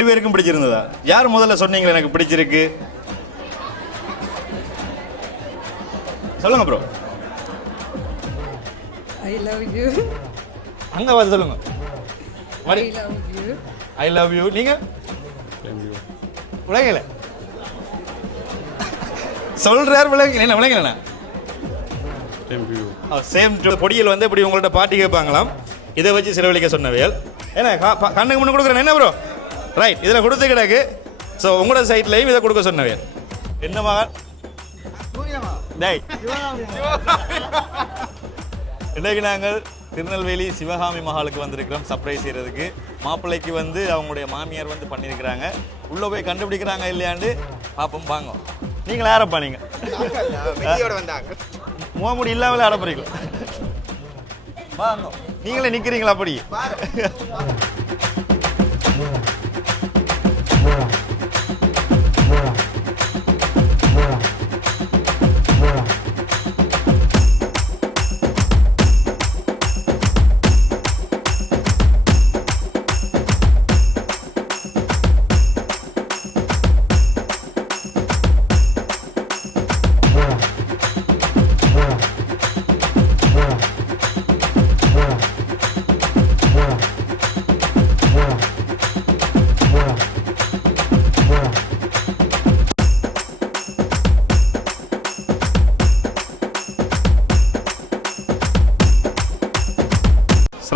2 பேருக்கும் பிடிச்சிருந்ததா? யார் முதல்ல சொன்னீங்களா எனக்கு பிடிச்சிருக்கு? சொல்லுங்க ப்ரோ. I love you. அங்க வந்து சொல்லுங்க. I love you. I love you. நீங்க விளங்கல சொல்றார். விளங்க விளங்கலண்ணா. சேம் பொடியில் வந்து இப்படி உங்கள்ட்ட பாட்டி கேட்பாங்களாம். இதை வச்சு செலவழிக்க சொன்னவையல். ஏன்னா கண்ணுக்கு முன்ன கொடுக்குறேன் என்ன ப்ரோ? ரைட், இதில் கொடுத்து கிடக்கு. ஸோ உங்களோட சைட்லையும் இதை கொடுக்க சொன்னவையல். என்ன மகன்? டேய், இன்றைக்கு நாங்கள் திருநெல்வேலி சிவகாமி மஹாலுக்கு வந்திருக்கிறோம் சர்ப்ரைஸ் செய்கிறதுக்கு. மாப்பிள்ளைக்கு வந்து அவங்களுடைய மாமியார் வந்து பண்ணியிருக்கிறாங்க. உள்ளே போய் கண்டுபிடிக்கிறாங்க இல்லையாண்டு பார்ப்போம். வாங்க. நீங்களே ஆரப்பா. நீங்கள் முகமுடி இல்லாமலே ஆரம்பிறீங்க. வாங்க, நீங்களே நிற்கிறீங்களா அப்படி?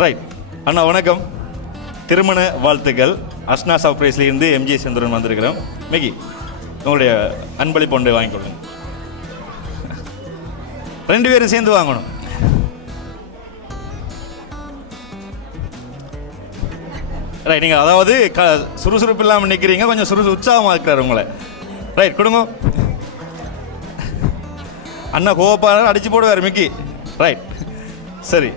ரைட் அண்ணா வணக்கம். திருமண வாழ்த்துக்கள். அஸ்னா சர்ப்ரைஸ்லேருந்து எம்ஜி செந்திரன் வந்திருக்கிறோம். மிகி உங்களுடைய அன்பளிப்பு ஒன்றை வாங்கிக்கொள்ளுங்க. 2 பேரும் சேர்ந்து வாங்கணும். ரைட், நீங்கள் அதாவது சுறுசுறுப்பு இல்லாமல் நிற்கிறீங்க, கொஞ்சம் உற்சாகமாக இருக்கிறார் உங்களை. ரைட், கொடுங்க. அண்ணா கோவப்பாக அடிச்சு போடுவார் மிக்கி. ரைட், சரி.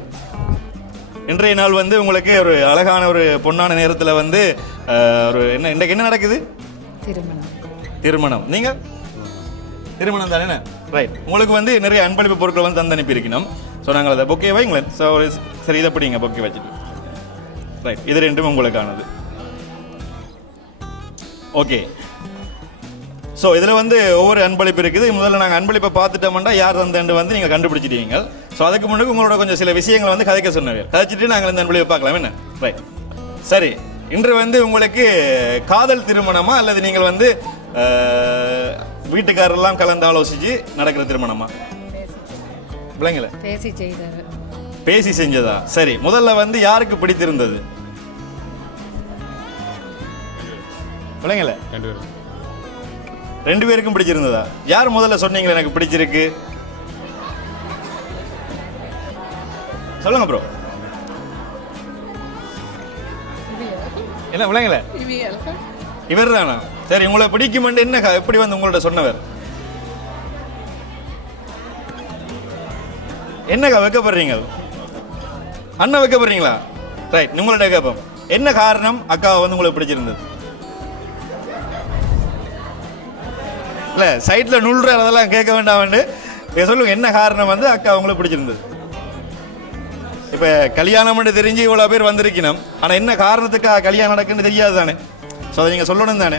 இன்றைய நாள் வந்து உங்களுக்கு ஒரு அழகான ஒரு பொன்னான நேரத்தில் வந்து ஒரு இன்றைக்கு என்ன நடக்குது? திருமணம். நீங்கள் திருமணம் தானே? ரைட், உங்களுக்கு வந்து நிறைய அன்பளிப்பு பொருட்கள் வந்து தந்து அனுப்பியிருக்கணும். ஸோ நாங்கள் அதை பொக்கே வைங்களேன். ஸோ சரி, இதை பிடிங்க, பொக்கே வச்சுட்டு. ரைட், இது 2ம் உங்களுக்கானது. ஓகே. ஸோ இதில் வந்து ஒவ்வொரு அன்பளிப்பு இருக்குது. முதல்ல நாங்கள் அன்பளிப்பை பார்த்துட்டோம்னா யார் தந்தேன்னு வந்து நீங்கள் கண்டுபிடிச்சிட்டீங்க. ஸோ அதுக்கு முன்னாடி உங்களோட கொஞ்சம் சில விஷயங்களை வந்து கதைக்க சொன்னீங்க. கதைச்சிட்டு நாங்கள் இந்த அன்பளிப்பை பார்க்கலாம். என்ன? ரைட், சரி. இன்று வந்து உங்களுக்கு காதல் திருமணமா அல்லது நீங்கள் வந்து வீட்டுக்காரெல்லாம் கலந்து ஆலோசிச்சு நடக்கிற திருமணமா? விளங்கல. பேசி செஞ்சதா? சரி, முதல்ல வந்து யாருக்கு பிடித்திருந்தது? விளங்கல. 2 பேருக்கும் பிடிச்சிருந்ததா? யார் முதல்ல சொன்னீங்களா எனக்கு பிடிச்சிருக்கு? சொல்லுங்க ப்ரோ. என்ன விளங்கல? இவர் தானா? சரி, உங்களை பிடிக்கும் என்ன எப்படி வந்து உங்கள்ட்ட சொன்னவர்? என்னக்கா வைக்கப்படுறீங்க? அண்ணன் வைக்கப்படுறீங்களா? ரைட், உங்கள்ட்ட கேட்போம். என்ன காரணம் அக்காவை வந்து உங்களுக்கு பிடிச்சிருந்தது? இல்லை, சைட்டில் நுள்ற அதெல்லாம் கேட்க வேண்டாம்னு சொல்லுங்க. என்ன காரணம் வந்து அக்கா உங்களுக்கு பிடிச்சிருந்தது? இப்போ கல்யாணம்னு தெரிஞ்சு இவ்வளோ பேர் வந்திருக்கணும். ஆனால் என்ன காரணத்துக்காக கல்யாணம் நடக்குன்னு தெரியாது தானே? ஸோ அதை நீங்கள் சொல்லணும் தானே.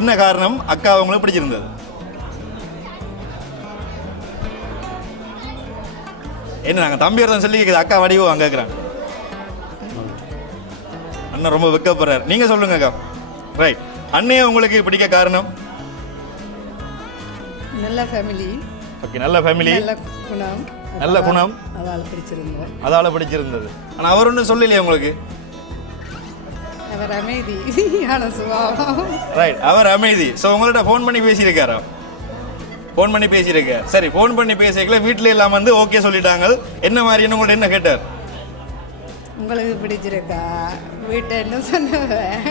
என்ன காரணம் அக்கா உங்களுக்கு பிடிச்சிருந்தது? என்ன நாங்கள் தம்பி ஒருத்தன் சொல்லி கேட்குது, அக்கா வடிவோ அங்கே கேட்குறாங்க. அண்ணன் ரொம்ப வெக்கப்படுறாரு. நீங்கள் சொல்லுங்க அக்கா. ரைட், அண்ணையை உங்களுக்கு பிடிக்க காரணம்? நல்ல ஃபேமிலி. ஓகே, நல்ல ஃபேமிலி, நல்ல குணம், அதால பிடிச்சிருந்தது. ஆனால் அவர் ஒன்றும் சொல்லலையே உங்களுக்கு? அவர் அமைதி. ரைட், அவர் அமைதி. ஸோ உங்கள்கிட்ட ஃபோன் பண்ணி பேசியிருக்காரா? ஃபோன் பண்ணி பேசியிருக்க. சரி, ஃபோன் பண்ணி பேசிக்கல, வீட்டில் எல்லாம் வந்து ஓகே சொல்லிட்டாங்க. என்ன மாதிரின்னு உங்கள்ட்ட என்ன கேட்டார்? உங்களுக்கு பிடிச்சிருக்கா, வீட்டை என்ன சொன்னவன்?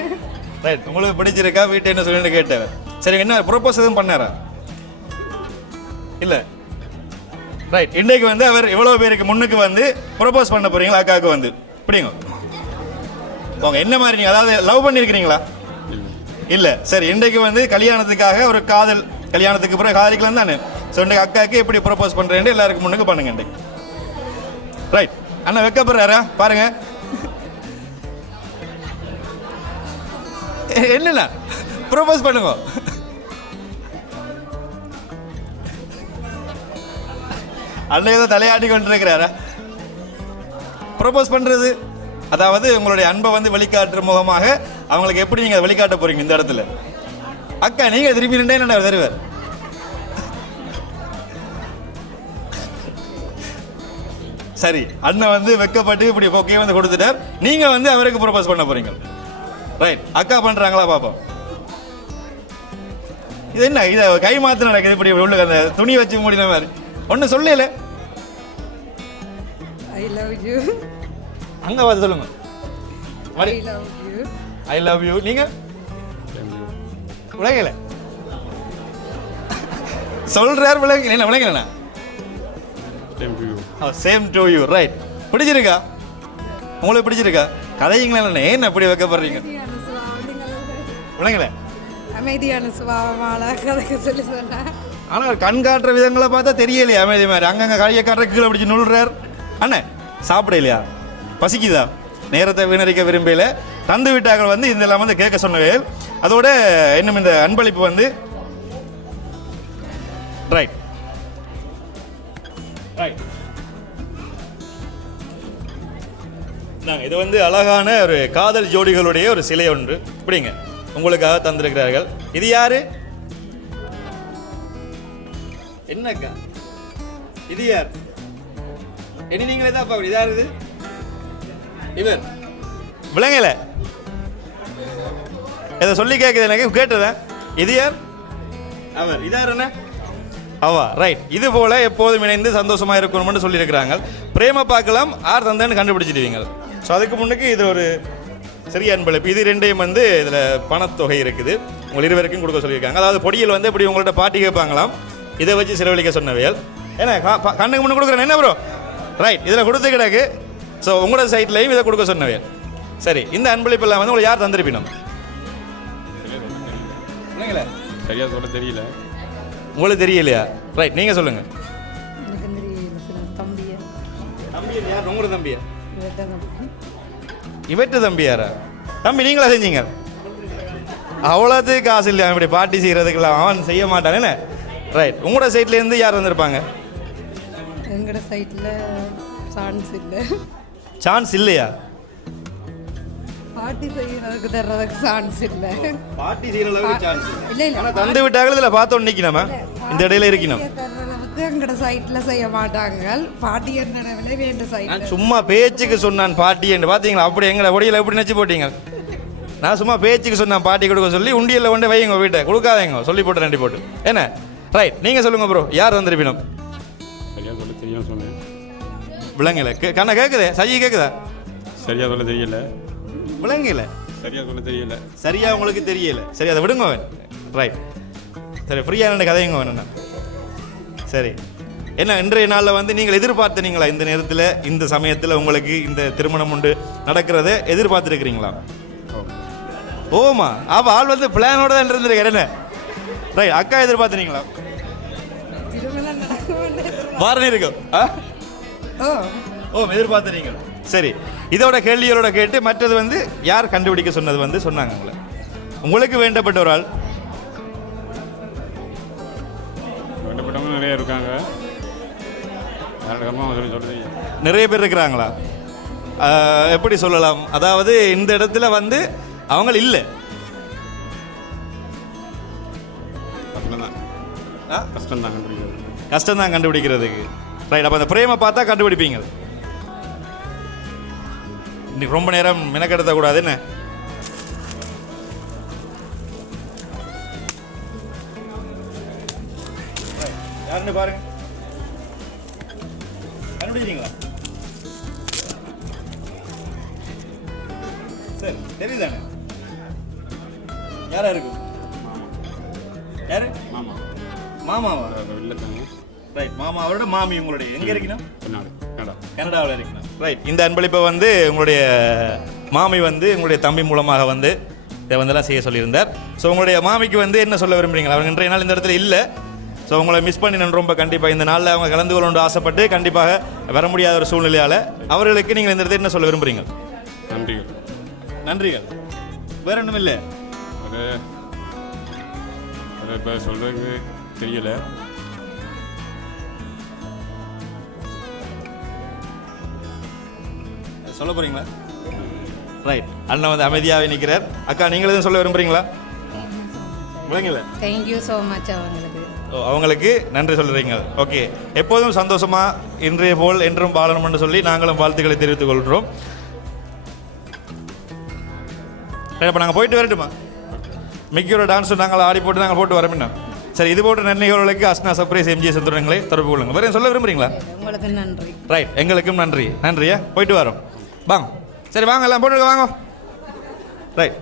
ரைட், உங்களுக்கு பிடிச்சிருக்கா, வீட்டை என்ன சொல்லிட்டு கேட்டார். சரி, என்ன ப்ரொபோஸ் எதுவும் பண்ணாரா? இல்லை. ரைட், இன்றைக்கு வந்து அவர் எவ்வளோ பேருக்கு முன்னுக்கு வந்து ப்ரொபோஸ் பண்ண போறீங்களா அக்காவுக்கு வந்து? இப்படிங்க உங்க என்ன மாதிரி நீங்கள் அதாவது லவ் பண்ணியிருக்கிறீங்களா? இல்லை. சரி, இன்றைக்கு வந்து கல்யாணத்துக்காக ஒரு காதல், கல்யாணத்துக்கு பிறகு காதலிக்கலாம் தானே. ஸோ இன்றைக்கு அக்காவுக்கு எப்படி ப்ரொபோஸ் பண்ணுறேன்னு எல்லாருக்கும் முன்னுக்கு பண்ணுங்க இன்றைக்கு. ரைட், அண்ணா வைக்கப்படுறாரா பாருங்க. என்னண்ணா ப்ரொபோஸ் பண்ணுங்க. அண்ணன் ஏதோ தலையாட்டி கொண்டு இருக்கிறாரா? ப்ரொபோஸ் பண்றது அதாவது உங்களுடைய அன்பை வந்து வெளிக்காட்டுற முகமாக அவங்களுக்கு எப்படி நீங்க வெளிக்காட்ட போறீங்க இந்த இடத்துல? அக்கா நீங்க திருப்பி நின்றே என்ன தருவார்? சரி, அண்ணன் வந்து வெக்கப்பட்டு இப்படி ஓகே வந்து கொடுத்துட்டார். நீங்க வந்து அவருக்கு ப்ரொபோஸ் பண்ண போறீங்க. ரைட், அக்கா பண்றாங்களா பாப்போம். இது என்ன இதை கை மாத்து நடக்குது இப்படி உள்ள அந்த துணி வச்சு மூடின மாதிரி ஒன்னும் சொல்லல. I love you. அங்க வந்து சொல்லுங்க. I love you. I love you. நீங்க விளங்கல சொல்றார். விளங்க என்ன விளங்கலண்ணா? Same to you. ரைட், பிடிச்சிருக்கா உங்களுக்கு? பிடிச்சிருக்கா? கதைங்களா ஏன் அப்படி வைக்கப்படுறீங்க? விளங்கல அமைதியான சுபாவமால கதைக்க சொல்லி சொன்னேன். ஆனால் கண் காட்டுற விதங்களை பார்த்தா தெரியலையே அமைதி மாதிரி. அங்கங்க கையை காட்டுற கீழே பிடிச்சி நுழுறார். அண்ணன் சாப்பிட இல்லையா? பசிக்குதா? நேரத்தை வீணடிக்க விரும்பல. தந்து விட்டார்கள் வந்து இதெல்லாம் வந்து கேட்க சொன்னவே. அதோட இன்னும் இந்த அன்பளிப்பு வந்து ரைட் ரைட் இது வந்து அழகான ஒரு காதல் ஜோடிகளுடைய ஒரு சிலை ஒன்று இப்படிங்க உங்களுக்காக தந்திருக்கிறார்கள். இது யாரு? என்னக்கா இது யார்? இனி நீங்களே தான் பார்க்கணும். இது யார்? இது இவர் விளங்கல இதை சொல்லி கேட்குது எனக்கு கேட்டதா? இது யார்? அவர். இது யார்? என்ன அவா? ரைட். இது போல எப்போதும் இணைந்து சந்தோஷமா இருக்கணும்னு சொல்லியிருக்கிறாங்க. பிரேம பார்க்கலாம் ஆர் தந்தன்னு கண்டுபிடிச்சிடுவீங்க. ஸோ அதுக்கு முன்னுக்கு இது ஒரு சிறிய அன்பளிப்பு. இது ரெண்டையும் வந்து இதில் பணத்தொகை இருக்குது. உங்கள் இருவருக்கும் கொடுக்க சொல்லியிருக்காங்க. அதாவது பொடியில் வந்து இப்படி உங்கள்கிட்ட பாட்டி கேட்பாங்களாம். இதை வச்சு செலவழிக்க சொன்னவையல். ஏன்னா கண்ணுக்கு முன்னு கொடுக்குறேன் என்ன ப்ரோ? ரைட், இதில் கொடுத்து கிடக்கு. ஸோ உங்களோட சைட்லையும் இதை கொடுக்க சொன்னவையல். சரி, இந்த அன்பளிப்பு எல்லாம் வந்து உங்களுக்கு யார் தந்திருப்பினோம்? சரியா சொல்ல தெரியல. உங்களுக்கு தெரியலையா? ரைட், நீங்கள் சொல்லுங்கள். எனக்கு தெரியல. தம்பியா? தம்பி யார்? உங்களோட தம்பியா? இவர்தான் தம்பி. இவற்று தம்பியாரா? தம்பி நீங்களா செஞ்சீங்க? அவ்வளோத்துக்கு காசு இல்லையா இப்படி பாட்டி செய்கிறதுக்கெல்லாம்? அவன் செய்ய மாட்டான் என்ன? ரைட், உங்களோட சைட்லேருந்து யார் வந்திருப்பாங்க? எங்களோட சைட்டில் சான்ஸ் இல்லை. சான்ஸ் இல்லையா? பாட்டி செய்யறதுக்கு தர்றதுக்கு சான்ஸ் இல்லை. பாட்டி செய்கிற அளவுக்கு சான்ஸ் இல்லை இல்லை. ஆனால் தந்து விட்டார்கள். இதில் பார்த்தோம் நிற்கணுமா? இந்த இடையில இருக்கணும். தர்றதுக்கு எங்களோட சைட்டில் செய்ய மாட்டாங்க. பாட்டி என்ன வேண்ட சைட். நான் சும்மா பேச்சுக்கு சொன்னான் பாட்டி என்று பார்த்தீங்களா? அப்படி எங்களை ஒடியில் எப்படி நினச்சி போட்டீங்க? நான் சும்மா பேச்சுக்கு சொன்னேன் பாட்டி கொடுக்க சொல்லி. உண்டியலில் கொண்டு வைங்க வீட்டை கொடுக்காதீங்க சொல்லி போட்டு ரெண்டு போட்டு என்ன? ரைட், நீங்கள் சொல்லுங்க ப்ரோ. யார் வந்திருப்பினோம்? சரியா சொல்ல தெரியல சொன்னேன். விலங்குல கண்ணா கேட்குதே? சஜி கேட்குதா? சரியா சொல்ல தெரியல. விலங்குல சரியா சொல்ல தெரியல. சரியா உங்களுக்கு தெரியல. சரி, அதை விடுங்க. ரைட், சரி, ஃப்ரீயாக ரெண்டு கதையுங்க வேணுண்ணா. சரி, என்ன இன்றைய நாளில் வந்து நீங்கள் எதிர்பார்த்தீங்களா? இந்த நேரத்தில் இந்த சமயத்தில் உங்களுக்கு இந்த திருமணம் உண்டு நடக்கிறத எதிர்பார்த்துருக்கிறீங்களா? ஓமா, அப்போ ஆள் வந்து பிளானோட தான் இருந்திருக்காரு என்ன? ரைட், அக்கா எதிர்பார்த்துனீங்களா? திருமணம் நடக்கும். வாரணி இருக்கும். ஓ, எதிர்பார்த்துனீங்க. சரி, இதோட கேள்விகளோட கேட்டு மற்றது வந்து யார் கண்டுபிடிக்க சொன்னது வந்து சொன்னாங்க உங்களை. உங்களுக்கு வேண்டப்பட்ட ஒரு ஆள்? வேண்டப்பட்டவங்க நிறைய இருக்காங்க. சொல்றீங்க நிறைய பேர் இருக்கிறாங்களா? எப்படி சொல்லலாம்? அதாவது இந்த இடத்துல வந்து அவங்க இல்லை. கஷ்டம் தான் கண்டுபிடிக்கிறதுக்கு. ரைட், அப்போ அந்த பிரேமை பார்த்தா கண்டுபிடிப்பீங்க. இன்னைக்கு ரொம்ப நேரம் மெனக்கெடுத்த கூடாது என்ன? யாருன்னு பாருங்க. கண்டுபிடிச்சீங்களா? சரி, தெரியுதானே யாரா இருக்கும்? யாரு? மாமா. மாமாவா? இல்லை தாங்க. ரைட், மாமா அவரோட மாமி உங்களுடைய எங்க இருக்கணும்? கனடா. கனடாவில் இருக்கணும். ரைட், இந்த அன்பளிப்பை வந்து உங்களுடைய மாமி வந்து உங்களுடைய தம்பி மூலமாக வந்து இதை வந்தெல்லாம் செய்ய சொல்லியிருந்தார். ஸோ உங்களுடைய மாமிக்கு வந்து என்ன சொல்ல விரும்புறீங்களா? அவங்க இன்றைய நாள் இந்த இடத்துல இல்லை. ஸோ உங்களை மிஸ் பண்ணினேன் ரொம்ப. கண்டிப்பாக இந்த நாளில் அவங்க கலந்து கொள்ளணும்னு ஆசைப்பட்டு கண்டிப்பாக வர முடியாத ஒரு சூழ்நிலையால் அவர்களுக்கு நீங்கள் இந்த இடத்துல என்ன சொல்ல விரும்புகிறீங்க? நன்றிகள். நன்றிகள். வேற ஒன்றும் இல்லை. அதை இப்போ சொல்கிறதுக்கு தெரியல. சொல்ல போறீங்களா? ரைட், அண்ணன் வந்து அமைதியாகவே நிற்கிறார். அக்கா நீங்கள் எதுவும் சொல்ல விரும்புறீங்களா? விளங்கல. தேங்க்யூ ஸோ மச் அவங்களுக்கு. அவங்களுக்கு நன்றி சொல்கிறீங்க. ஓகே, எப்போதும் சந்தோஷமாக இன்றைய போல் என்றும் வாழணும் என்று சொல்லி நாங்களும் வாழ்த்துக்களை தெரிவித்துக் கொள்கிறோம். இப்போ நாங்கள் போயிட்டு வரட்டுமா? மிக்கியோட டான்ஸ் நாங்கள் ஆடி போட்டு நாங்கள் போட்டு வரோம்னா சரி. இது போன்ற நன்றிகளுக்கு அஸ்னா சர்ப்ரைஸ் எம்ஜி சந்துரங்களை தொடர்பு கொள்ளுங்க. வேறு சொல்ல விரும்புறீங்களா? உங்களுக்கு நன்றி. ரைட், எங்களுக்கும் நன்றியா, போயிட்டு வரோம். வாங்க, சரி வாங்க, எல்லாம் போட்டு வாங்க. ரைட்.